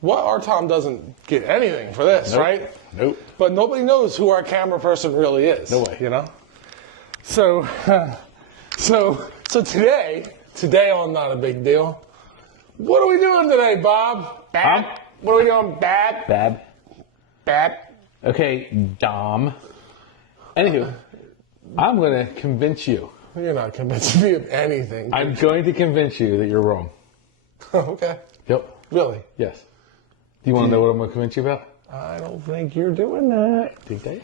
What? Our Tom doesn't get anything for this, Nope. right? Nope. But nobody knows who our camera person really is. No way. You know? So, so today on Not a Big Deal, what are we doing today, Bob? Bab? Huh? What are we doing, Bab? Bab. Bab? Okay, Dom. Anywho, I'm going to convince you. You're not convincing me of anything. I'm going to convince you that you're wrong. Okay. Yep. Really? Yes. Do you want to know what I'm going to convince you about? I don't think you're doing that. Think that?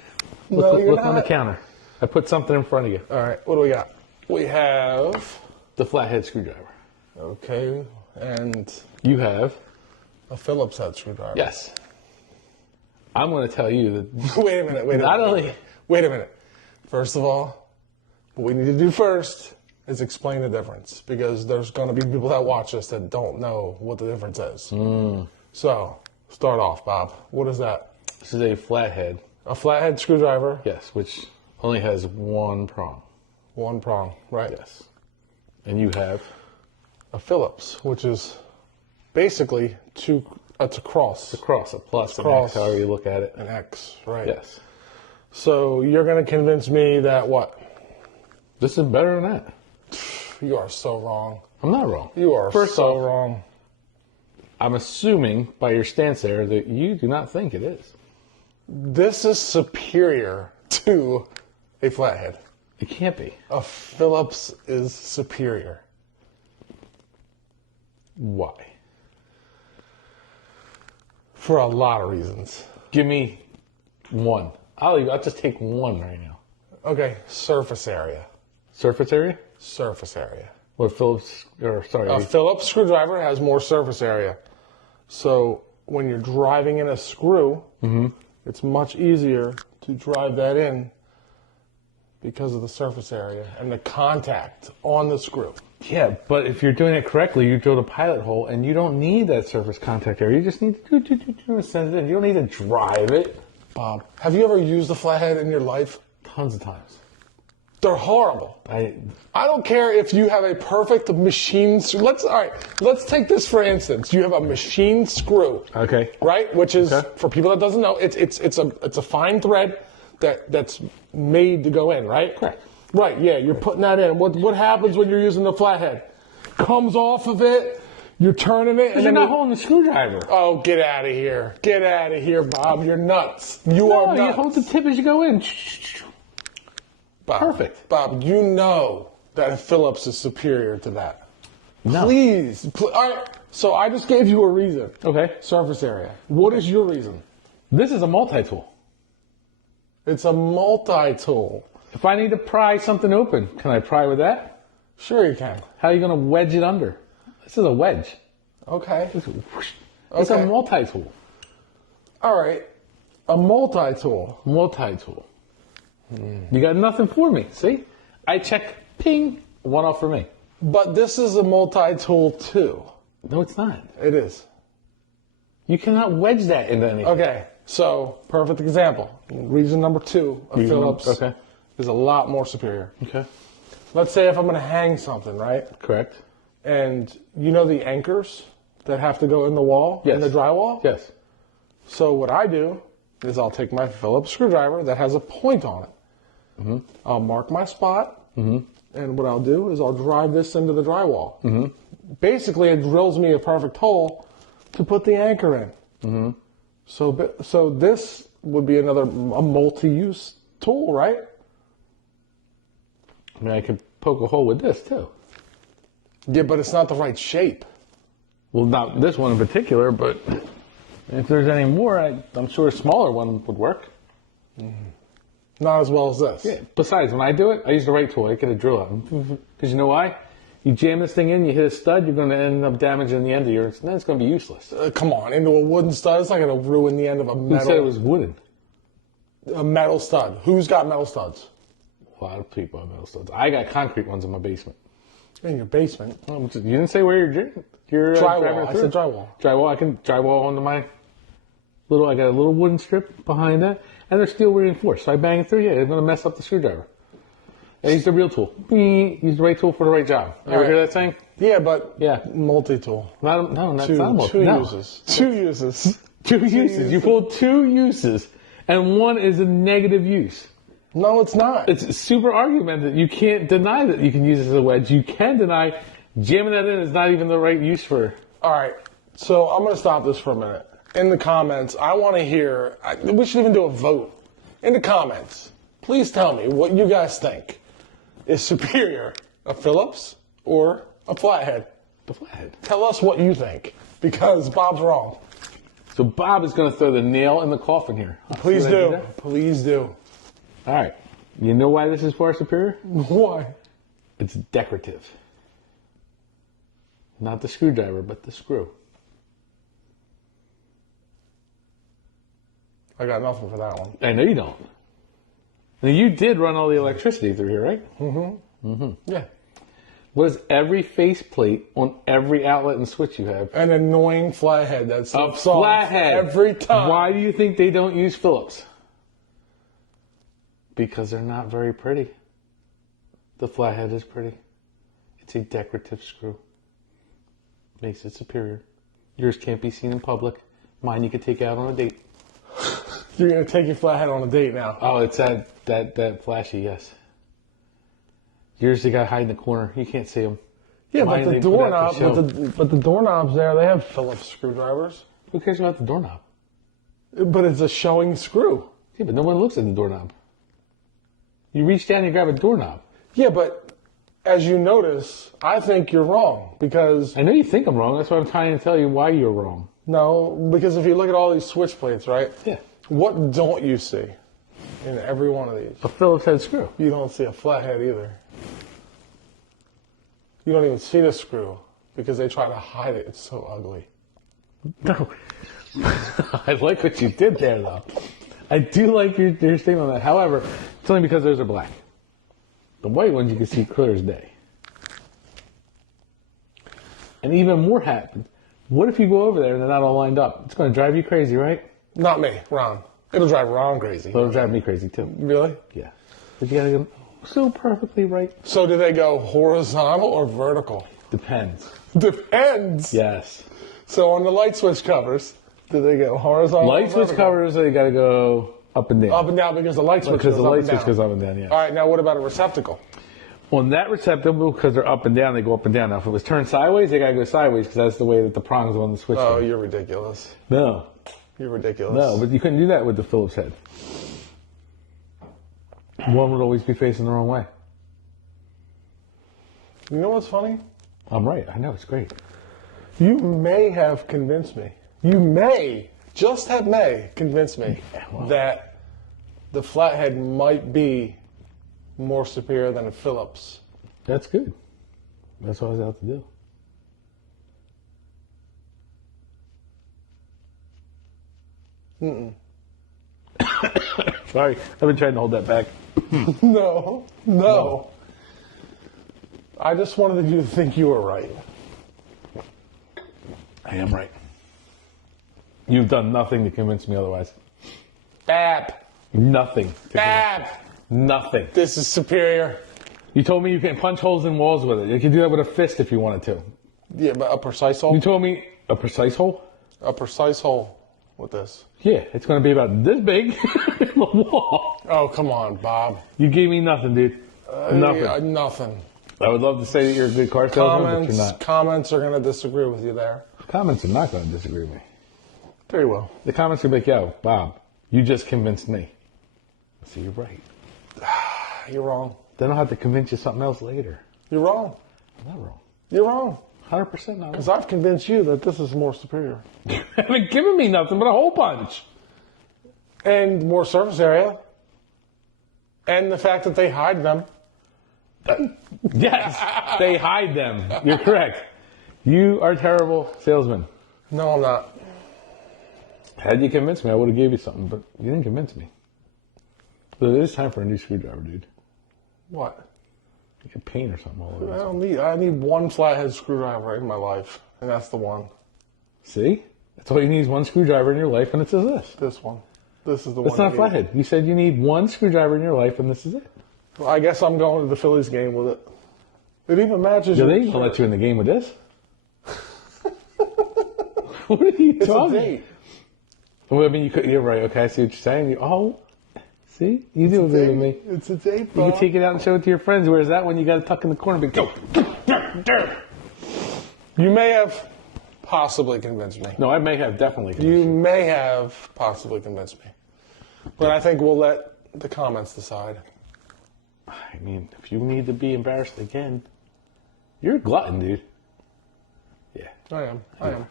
No, you're Look on the not. counter. I put something in front of you. All right, what do we got? We have, The flathead screwdriver. okay, and You have. a Phillips head screwdriver. Yes. I'm going to tell you that Wait a minute, not only. Wait a minute. First of all, what we need to do first is explain the difference, because there's going to be people that watch us that don't know what the difference is. So, start off, Bob. What is that? This is a flathead. A flathead screwdriver, Yes, which only has one prong. one prong, right? Yes. And you have. A Phillips, which is basically it's a cross, A cross, a plus, an cross. X, however you look at it. an X, right? Yes. So you're going to convince me that what? This is better than that. You are so wrong. I'm not wrong. You are First so off, wrong. I'm assuming by your stance there that you do not think it is. This is superior to a flathead. It can't be. A Phillips is superior. Why? For a lot of reasons. Give me one. I'll just take one right now. Okay, surface area. Surface area? Surface area. Or Phillips, or sorry. A Phillips screwdriver has more surface area. So when you're driving in a screw, it's much easier to drive that in because of the surface area and the contact on the screw. Yeah, but if you're doing it correctly, you drill the pilot hole, and you don't need that surface contact area. You just need to send it in. You don't need to drive it. Bob, have you ever used a flathead in your life? Tons of times. They're horrible. I don't care if you have a perfect machine. Let's take this for instance. You have a machine screw. Okay. Right, which is Okay. for people that doesn't know, it's a fine thread that's made to go in. Right. Correct. Right. Yeah. You're putting that in. What happens when you're using the flathead? Comes off of it. You're turning it, and You're then not holding the screwdriver. oh, get out of here! Get out of here, Bob! You're nuts. You are No, nuts. you hold the tip as you go in. Bob, Perfect. Bob, you know that Phillips is superior to that. No. Please. All right. So I just gave you a reason. Okay. Surface area. What is your reason? This is a multi-tool. It's a multi-tool. If I need to pry something open, can I pry with that? Sure you can. How are you going to wedge it under? This is a wedge. Okay. It's a Okay. multi-tool. All right. A multi-tool. Multi-tool. You got nothing for me. See? I check, ping, one off for me. But this is a multi-tool too. No, it's not. It is. You cannot wedge that into anything. Okay. So, perfect example. Reason number 2 of Reason Phillips okay. is a lot more superior. Okay. Let's say if I'm going to hang something, right? Correct. And you know the anchors that have to go in the wall, in the drywall? Yes. So what I do is I'll take my Phillips screwdriver that has a point on it. I'll mark my spot, and what I'll do is I'll drive this into the drywall. Basically, it drills me a perfect hole to put the anchor in. So this would be a multi-use tool, right? I mean, I could poke a hole with this too. Yeah, but it's not the right shape. Well, not this one in particular, but if there's any more, I'm sure a smaller one would work. Not as well as this. Yeah. Besides, when I do it, I use the right tool. I get a drill out. Because you know why? You jam this thing in, you hit a stud, you're going to end up damaging the end of yours. Then it's going to be useless. Come on, into a wooden stud? It's not going to ruin the end of a Who said it was wooden? metal stud. Who's got metal studs? A lot of people have metal studs. I got concrete ones in my basement. In your basement. Oh, you didn't say where your Drywall. I said drywall. Drywall. I can drywall onto my little. I got a little wooden strip behind that, and they're steel reinforced. So I bang it through. Yeah, it's going to mess up the screwdriver. I use the real tool. Use the right tool for the right job. You ever Right. hear that saying? Yeah, but Yeah. multi-tool. No, that's Two, not multi. two No. uses. Two uses. Two uses. You pulled two uses, and one is a negative use. It's not. It's super argumented. You can't deny that you can use it as a wedge. You can deny jamming that in is not even the right use for. All right. So I'm going to stop this for a minute. In the comments, I want to hear. We should even do a vote. In the comments, please tell me what you guys think is superior, a Phillips or a flathead. The flathead. Tell us what you think, because Bob's wrong. So Bob is going to throw the nail in the coffin here. Please See what I did do. there? Please do. All right. You know why this is far superior? Why? It's decorative. Not the screwdriver, but the screw. I got nothing for that one. I know you don't. Now, you did run all the electricity through here, right? Yeah. What is every faceplate on every outlet and switch you have? An annoying flathead that A slips off flathead. every time. Why do you think they don't use Phillips? Because they're not very pretty. The flathead is pretty. It's a decorative screw. Makes it superior. Yours can't be seen in public. Mine you can take out on a date. You're going to take your flathead on a date now. Oh, it's that flashy, yes. Yours they got hide in the corner. You can't see them. Yeah, Mine but the they put out to doorknob, but the doorknobs there, they have Phillips screwdrivers. Who cares about the doorknob? But it's a showing screw. Yeah, but no one looks at the doorknob. You reach down and you grab a doorknob. Yeah, but as you notice, I think you're wrong because I know you think I'm wrong. That's why I'm trying to tell you why you're wrong. no, because if you look at all these switch plates, right? Yeah. What don't you see in every one of these? A Phillips head screw. You don't see a flathead either. You don't even see the screw because they try to hide it. It's so ugly. No. I like what you did there, though. I do like your statement on that. However, it's only because those are black. The white ones you can see clear as day. And even more happened. What if you go over there and they're not all lined up? It's going to drive you crazy, right? Not me, Ron. It'll drive Ron crazy. It'll drive me crazy, too. Really? Yeah. But you got to go so perfectly right. So do they go horizontal or vertical? Depends. Depends. Yes. So on the light switch covers, do they go horizontal? Light or switch vertical? covers, they got to go up and down. Up and down because the light switch Because goes the up light and switch down. goes up and down, yeah. All right, now what about a receptacle? On that receptacle, because they're up and down, they go up and down. Now, if it was turned sideways, they got to go sideways because that's the way that the prongs on the switch Oh, go. you're ridiculous. No. You're ridiculous. No, but you couldn't do that with the Phillips head. One would always be facing the wrong way. You know what's funny? I'm right. I know. It's great. You may have convinced me. You may, just have may, convinced me that the flathead might be more superior than a Phillips. That's good. That's what I was out to do. Sorry. I've been trying to hold that back. No. I just wanted you to think you were right. I am right. You've done nothing to convince me otherwise. Bab. Nothing. Bab. Nothing. This is superior. You told me you can punch holes in walls with it. You can do that with a fist if you wanted to. Yeah, but a precise hole? You told me a precise hole? A precise hole with this. Yeah, it's going to be about this big in the wall. Oh, come on, Bob. You gave me nothing, dude. Nothing. Yeah, nothing. I would love to say that you're a good car salesman, but you're not. Comments are going to disagree with you there. Comments are not going to disagree with me. Very well. The comments are like, yo, Bob, you just convinced me. So you're right. You're wrong. Then I'll have to convince you something else later. You're wrong. I'm not wrong. You're wrong. 100% not wrong. Because I've convinced you that this is more superior. You haven't given me nothing but a hole punch. And more surface area. And the fact that they hide them. Yes, they hide them. You're correct. You are a terrible salesman. No, I'm not. Had you convinced me, I would have gave you something, but you didn't convince me. So it is time for a new screwdriver, dude. What? You can paint or something all over I it. don't need. I need one flathead screwdriver in my life, and that's the one. See? That's all you need is one screwdriver in your life, and it's this. This one. This is the It's one. not flathead. You said you need one screwdriver in your life, and this is it. Well, I guess I'm going to the Phillies game with it. It even matches Do your they shirt. let you in the game with this? What are you It's a talking? date. Well, I mean, you're right. Okay, I see what you're saying. See, you do agree with me. It's a date, You bro. can take it out and show it to your friends. Whereas that one, you got to tuck in the corner and be go. You may have possibly convinced me. No, I may have definitely. You may have possibly convinced me. But I think we'll let the comments decide. I mean, if you need to be embarrassed again, you're a glutton, dude. Yeah. I am.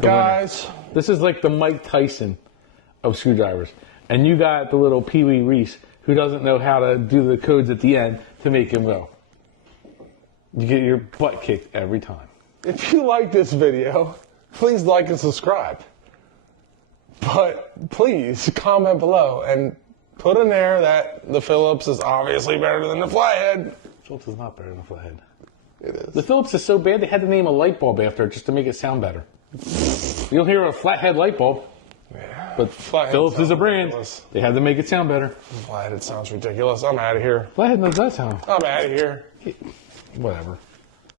Guys, This is like the Mike Tyson of screwdrivers. And you got the little Pee Wee Reese who doesn't know how to do the codes at the end to make him go. You get your butt kicked every time. if you like this video, please like and subscribe. But please comment below and put in there that the Phillips is obviously better than the Flathead. Phillips is not better than a flathead. It is. The Phillips is so bad they had to name a light bulb after it just to make it sound better. You'll hear a flathead light bulb, Yeah. but Flathead Phillips is a sounds brand. ridiculous. They had to make it sound better. Flathead sounds ridiculous. I'm out of here. Flathead knows that sound. I'm out of here. Whatever.